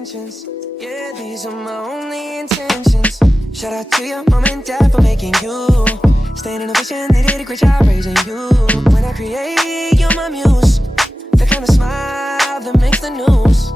intentions. Yeah, these are my only intentions. Shout out to your mom and dad for making you. Staying in a vision, they did a great job raising you. When I create, you're my muse. The kind of smile that makes the news.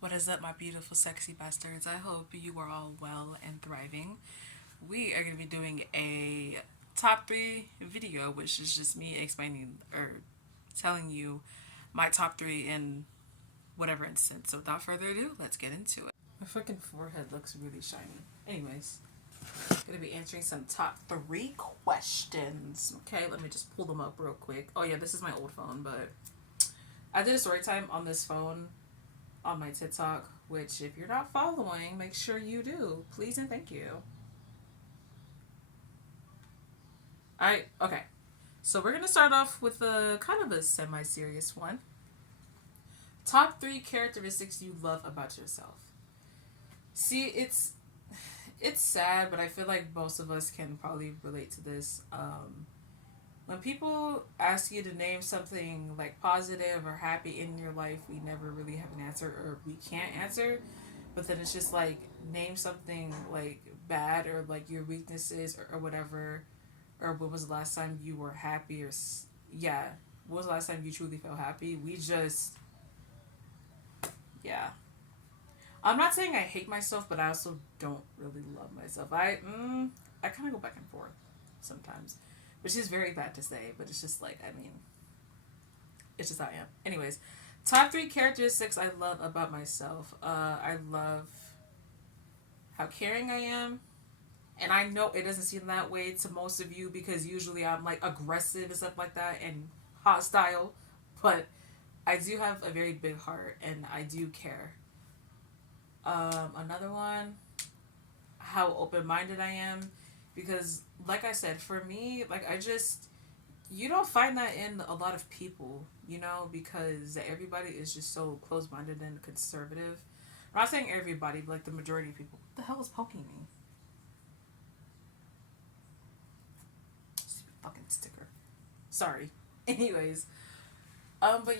What is up, my beautiful, sexy bastards? I hope you are all well and thriving. We are going to be doing a top 3 video, which is just me explaining or telling you my top 3 in whatever instance. So without further ado, let's get into it. My fucking forehead looks really shiny. Anyways, I'm going to be answering some top 3 questions. Okay, let me just pull them up real quick. Oh yeah, this is my old phone, but I did a story time on this phone on my TikTok, which if you're not following, make sure you do. Please and thank you. Alright, okay. So we're going to start off with a kind of a semi-serious one. Top 3 characteristics you love about yourself. See, it's sad, but I feel like most of us can probably relate to this. When people ask you to name something like positive or happy in your life, we never really have an answer, or we can't answer. But then it's just like, name something like bad, or like your weaknesses, or whatever. Or when was the last time you were happy, or yeah, when was the last time you truly felt happy? Yeah. I'm not saying I hate myself, but I also don't really love myself. I kind of go back and forth sometimes, which is very bad to say, but it's just like, I mean, it's just how I am. Anyways, top 3 characteristics I love about myself. I love how caring I am. And I know it doesn't seem that way to most of you, because usually I'm like aggressive and stuff like that and hostile. But I do have a very big heart and I do care. Another one, how open-minded I am. Because like I said, for me, like you don't find that in a lot of people, you know, because everybody is just so close-minded and conservative. I'm not saying everybody, but like the majority of people. What the hell is poking me? Fucking sticker. Sorry. Anyways, but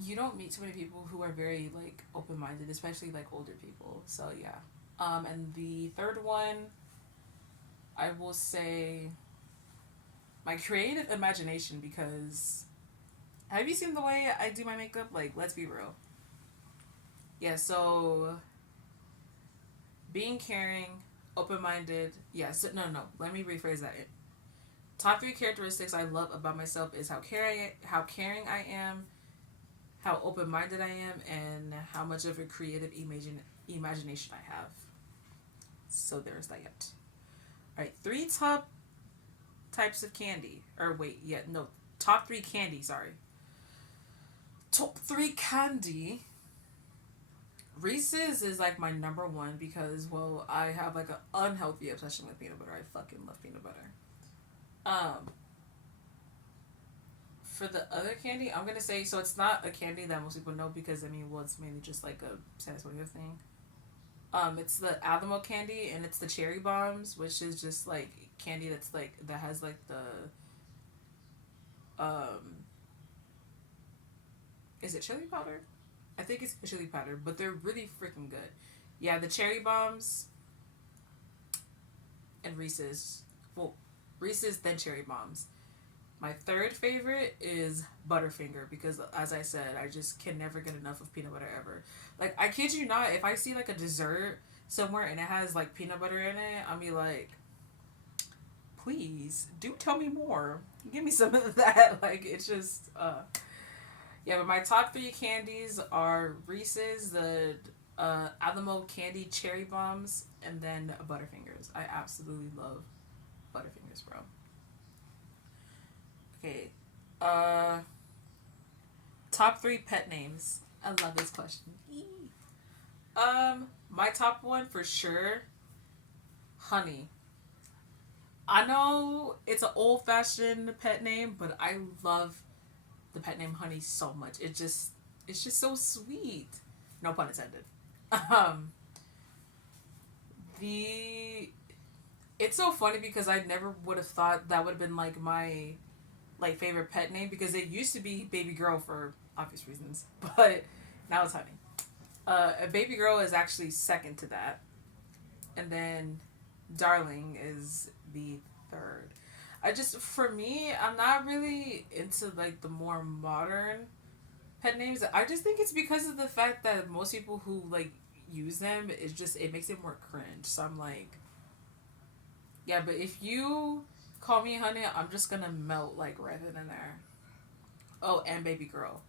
you don't meet too many people who are very like open-minded, especially like older people. So yeah. And the third one, I will say my creative imagination, because have you seen the way I do my makeup? Like, let's be real. Yeah, so being caring, open-minded. Yes, no, let me rephrase that. Top 3 characteristics I love about myself is how caring I am, how open-minded I am, and how much of a creative imagination I have. So there's that. Alright, 3 top types of candy. Top 3 candy, sorry. Top 3 candy. Reese's is like my number 1 because, well, I have like an unhealthy obsession with peanut butter. I fucking love peanut butter. For the other candy, I'm gonna say, so it's not a candy that most people know, because I mean, well, it's mainly just like a San Antonio thing. It's the Alamo candy, and it's the cherry bombs, which is just like candy that's like, that has like the is it chili powder? I think it's chili powder, but they're really freaking good. Yeah, the cherry bombs and Reese's. Well, Reese's, then cherry bombs. My third favorite is Butterfinger, because as I said, I just can never get enough of peanut butter ever. Like, I kid you not, if I see like a dessert somewhere and it has like peanut butter in it, I'll be like, please do tell me more. Give me some of that. Like, it's just yeah, but my top 3 candies are Reese's, the Alamo candy cherry bombs, and then Butterfingers. I absolutely love Butterfingers, bro. Okay. Top 3 pet names. I love this question. My top one for sure, Honey. I know it's an old-fashioned pet name, but I love the pet name Honey so much. It's just so sweet. No pun intended. The It's so funny because I never would have thought that would have been like my like favorite pet name, because it used to be Baby Girl for obvious reasons, but now it's Honey. A Baby Girl is actually second to that, and then Darling is the third. I just, for me, I'm not really into like the more modern pet names. I just think it's because of the fact that most people who like use them, it's just, it makes it more cringe. So I'm like, yeah, but if you call me honey, I'm just gonna melt like right then and there. Oh, and Baby Girl.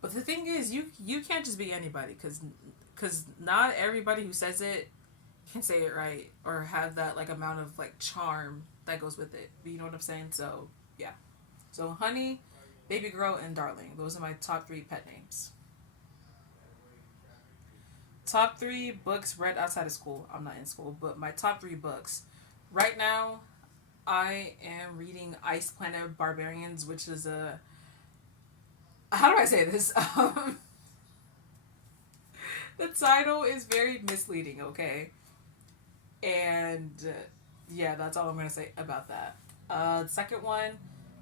But the thing is, you can't just be anybody, because not everybody who says it can say it right or have that like amount of like charm that goes with it. You know what I'm saying? So yeah. So honey, Baby Girl, and Darling. Those are my top three pet names. Top three books read outside of school. I'm not in school, but my top three books. Right now, I am reading Ice Planet Barbarians, which is a, how do I say this? The title is very misleading, okay? And yeah, that's all I'm going to say about that. The second one,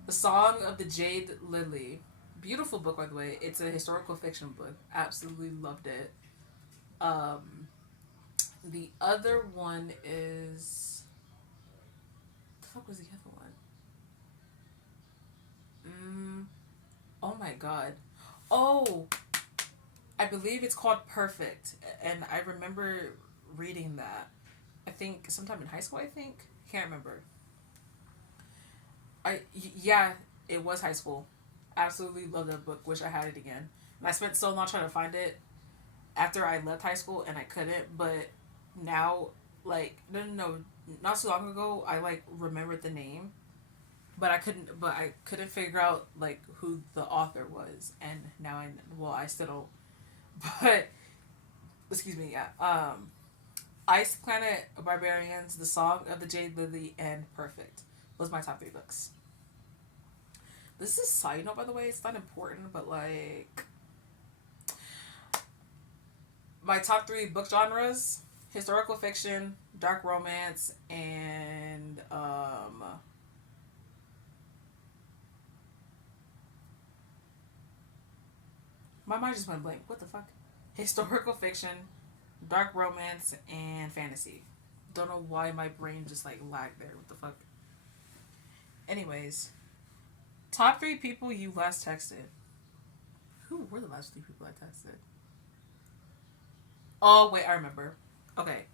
The Song of the Jade Lily. Beautiful book, by the way. It's a historical fiction book. Absolutely loved it. Um, the other one is. What the fuck was the other one? Oh my god. Oh, I believe it's called Perfect, and I remember reading that. I think sometime in high school. I think, can't remember. Yeah, it was high school. Absolutely love that book. Wish I had it again. And I spent so long trying to find it after I left high school, and I couldn't. But now, like, no, not so long ago, I like remembered the name, but I couldn't. But I couldn't figure out like who the author was, and now I, well, I still don't. But excuse me, yeah. Ice Planet Barbarians, The Song of the Jade Lily, and Perfect. Those are my top three books. This is a side note, by the way. It's not important, but like my top three book genres: historical fiction, dark romance, and my mind just went blank. What the fuck? Historical fiction, dark romance, and fantasy. Don't know why my brain just like lagged there. What the fuck? Anyways, top three people you last texted. Who were the last three people I texted? Oh wait, I remember. Okay,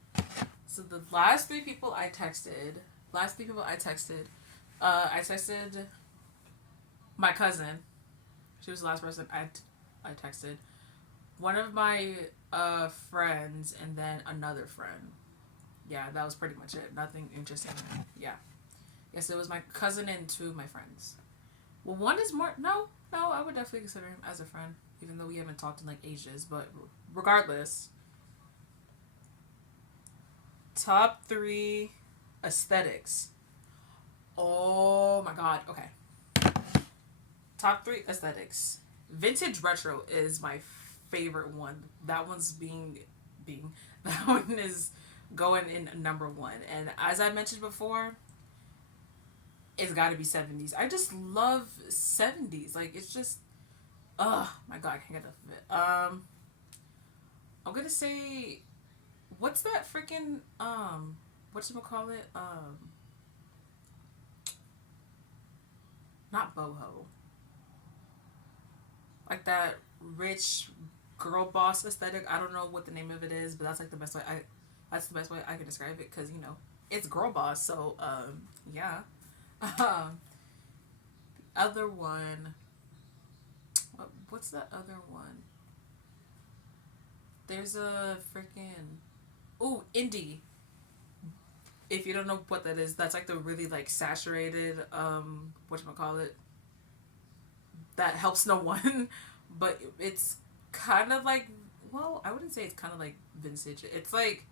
so the last three people I texted. I texted my cousin. She was the last person I texted. One of my friends, and then another friend. Yeah, that was pretty much it. Nothing interesting. Yeah. Yes, it was my cousin and two of my friends. Well, one is more. No, I would definitely consider him as a friend, even though we haven't talked in like ages. But regardless, top three aesthetics. Oh my god. Okay. Top three aesthetics. Vintage retro is my favorite one. That one's being that one is going in number one. And as I mentioned before, it's got to be 70s. I just love 70s. Like, it's just, oh my god, I can't get enough of it. I'm gonna say, what's that freaking whatchamacallit? Not boho. Like that rich girl boss aesthetic. I don't know what the name of it is, but that's like the best way that's the best way I can describe it, because it's girl boss. So yeah. The other one. What's that other one? There's a freaking, ooh, indie. If you don't know what that is, that's like the really like saturated whatchamacallit, that helps no one. But it's kind of like, well, I wouldn't say it's kind of like vintage. It's like,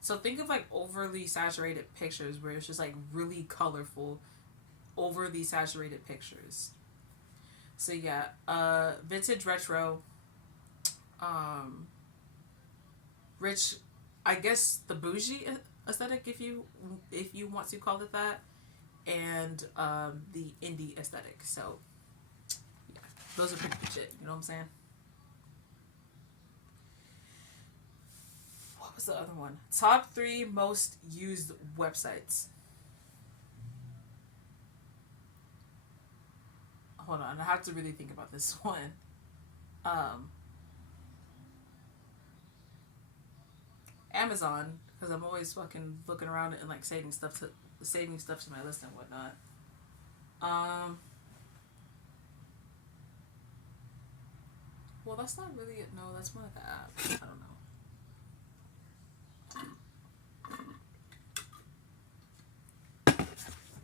so think of like overly saturated pictures where it's just like really colorful, overly saturated pictures. So yeah, vintage retro, um, rich, I guess the bougie aesthetic, if you want to call it that, and the indie aesthetic. So yeah, those are pretty much it. You know what I'm saying? What's the other one? Top 3 most used websites. Hold on, I have to really think about this one. Um, Amazon, because I'm always fucking looking around and like saving stuff to my list and whatnot. Um, well, that's not really it. No, that's more like an app. I don't know.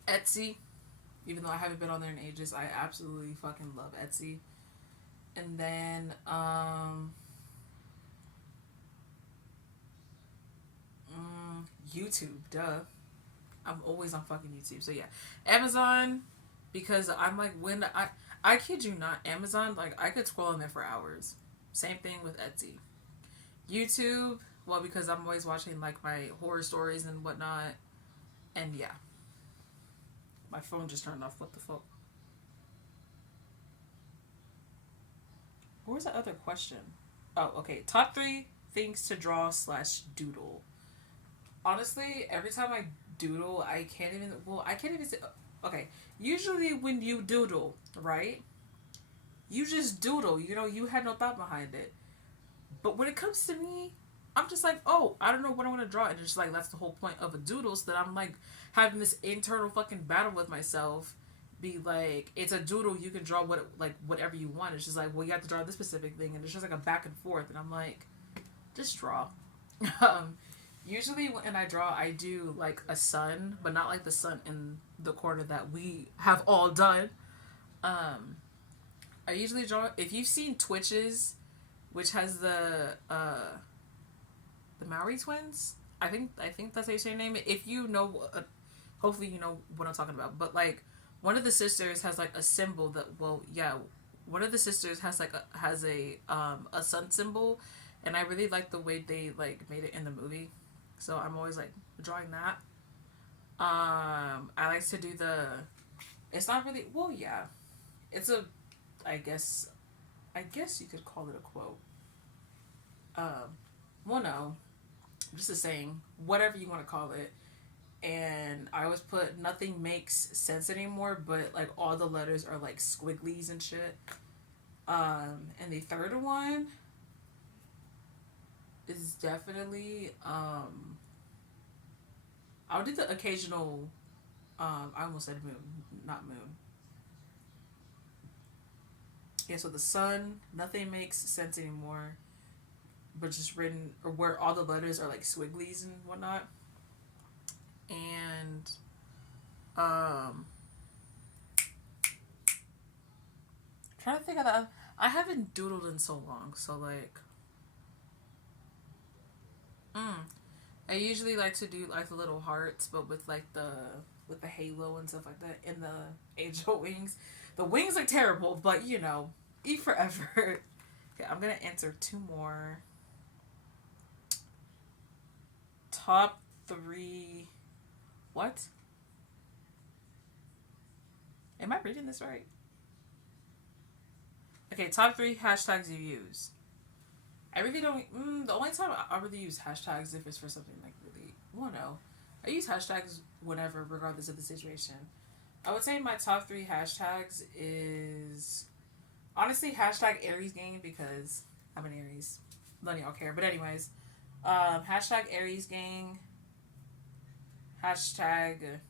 Etsy, even though I haven't been on there in ages, I absolutely fucking love Etsy. And then YouTube, duh. I'm always on fucking YouTube. So yeah, Amazon, because I'm like when I kid you not, Amazon, like I could scroll on there for hours. Same thing with Etsy. YouTube, well, because I'm always watching like my horror stories and whatnot. And yeah, my phone just turned off. What the fuck? What was the other question? Oh, okay. Top 3 things to draw slash doodle. Honestly, every time I doodle, I can't even. Well, I can't even say. Okay, usually when you doodle, right? You just doodle. You know, you had no thought behind it. But when it comes to me, I'm just like, oh, I don't know what I want to draw, and it's just like that's the whole point of a doodle, so that I'm like having this internal fucking battle with myself. Be like, it's a doodle. You can draw whatever you want. It's just like, well, you have to draw this specific thing, and it's just like a back and forth, and I'm like, just draw. um, Usually when I draw, I do like a sun, but not like the sun in the corner that we have all done. Um, I usually draw. If you've seen Twitches, which has the Maori twins, I think that's how you say your name. If you know, hopefully you know what I'm talking about. But like one of the sisters has like a symbol that one of the sisters has like has a sun symbol, and I really like the way they like made it in the movie. So I'm always like drawing that. I like to do the. It's not really well, yeah. It's a, I guess, I guess you could call it a quote. Well, no, just a saying, whatever you want to call it. And I always put nothing makes sense anymore, but like all the letters are like squigglies and shit. And the third one is definitely I'll do the occasional I almost said moon, not moon. Yeah, so the sun, nothing makes sense anymore, but just written or where all the letters are like squigglies and whatnot. And um trying to think of that. I haven't doodled in so long, so like mm, I usually like to do like the little hearts, but with the halo and stuff like that in the angel wings. The wings are terrible, but you know, eat forever. Okay, I'm gonna answer 2 more. Top 3. What? Am I reading this right? Okay, top 3 hashtags you use. I really don't. The only time I really use hashtags if it's for something like really. Well, no, I use hashtags whenever, regardless of the situation. I would say my top 3 hashtags is honestly hashtag Aries gang because I'm an Aries. None of y'all care, but anyways, hashtag Aries gang. Hashtag.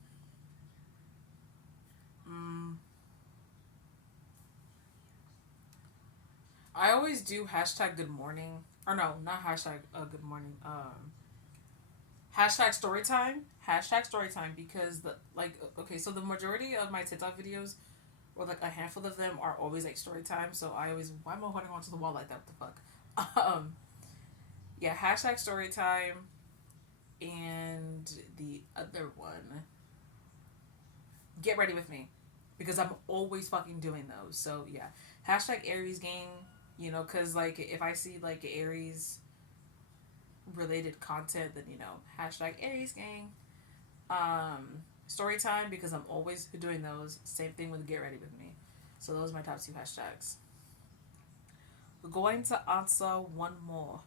I always do hashtag good morning. Or no, not hashtag good morning. Hashtag story time. Hashtag story time because the like okay, so the majority of my TikTok videos or like a handful of them are always like story time. So I always why am I holding onto the wall like that? What the fuck? Yeah, hashtag story time and the other one. Get ready with me. Because I'm always fucking doing those. So yeah. Hashtag Aries gang, you know, because like if I see like Aries related content, then you know, hashtag Aries gang. Story time because I'm always doing those. Same thing with get ready with me. So those are my top 2 hashtags. We're going to answer one more.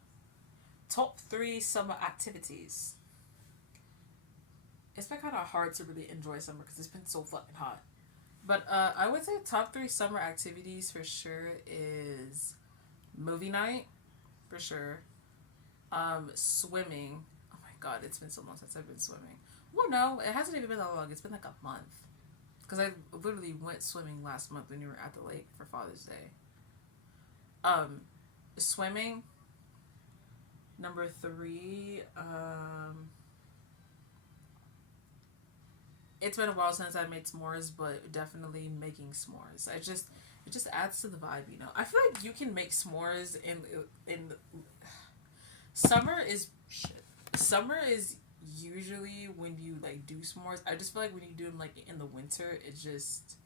top 3 summer activities. It's been kind of hard to really enjoy summer because it's been so fucking hot. But I would say top 3 summer activities for sure is movie night, for sure. Swimming. Oh my god, it's been so long since I've been swimming. Well, no, it hasn't even been that long. It's been like a month. Because I literally went swimming last month when you were at the lake for Father's Day. Swimming. Number 3, it's been a while since I made s'mores, but definitely making s'mores. It just adds to the vibe, you know. I feel like you can make s'mores in summer is shit. Summer is usually when you like do s'mores. I just feel like when you do them like in the winter, it just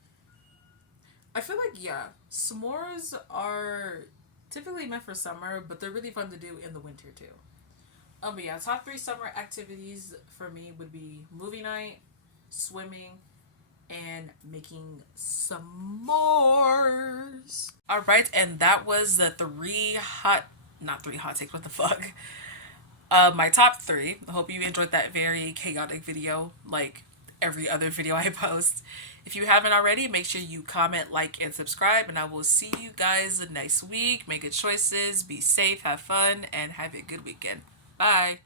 I feel like yeah, s'mores are typically meant for summer, but they're really fun to do in the winter too. But yeah, top 3 summer activities for me would be movie night, swimming, and making s'mores. All right, and that was the not 3 hot takes, what the fuck? My top 3. I hope you enjoyed that very chaotic video, like every other video I post. If you haven't already, make sure you comment, like, and subscribe, and I will see you guys next week. Make good choices, be safe, have fun, and have a good weekend. Bye.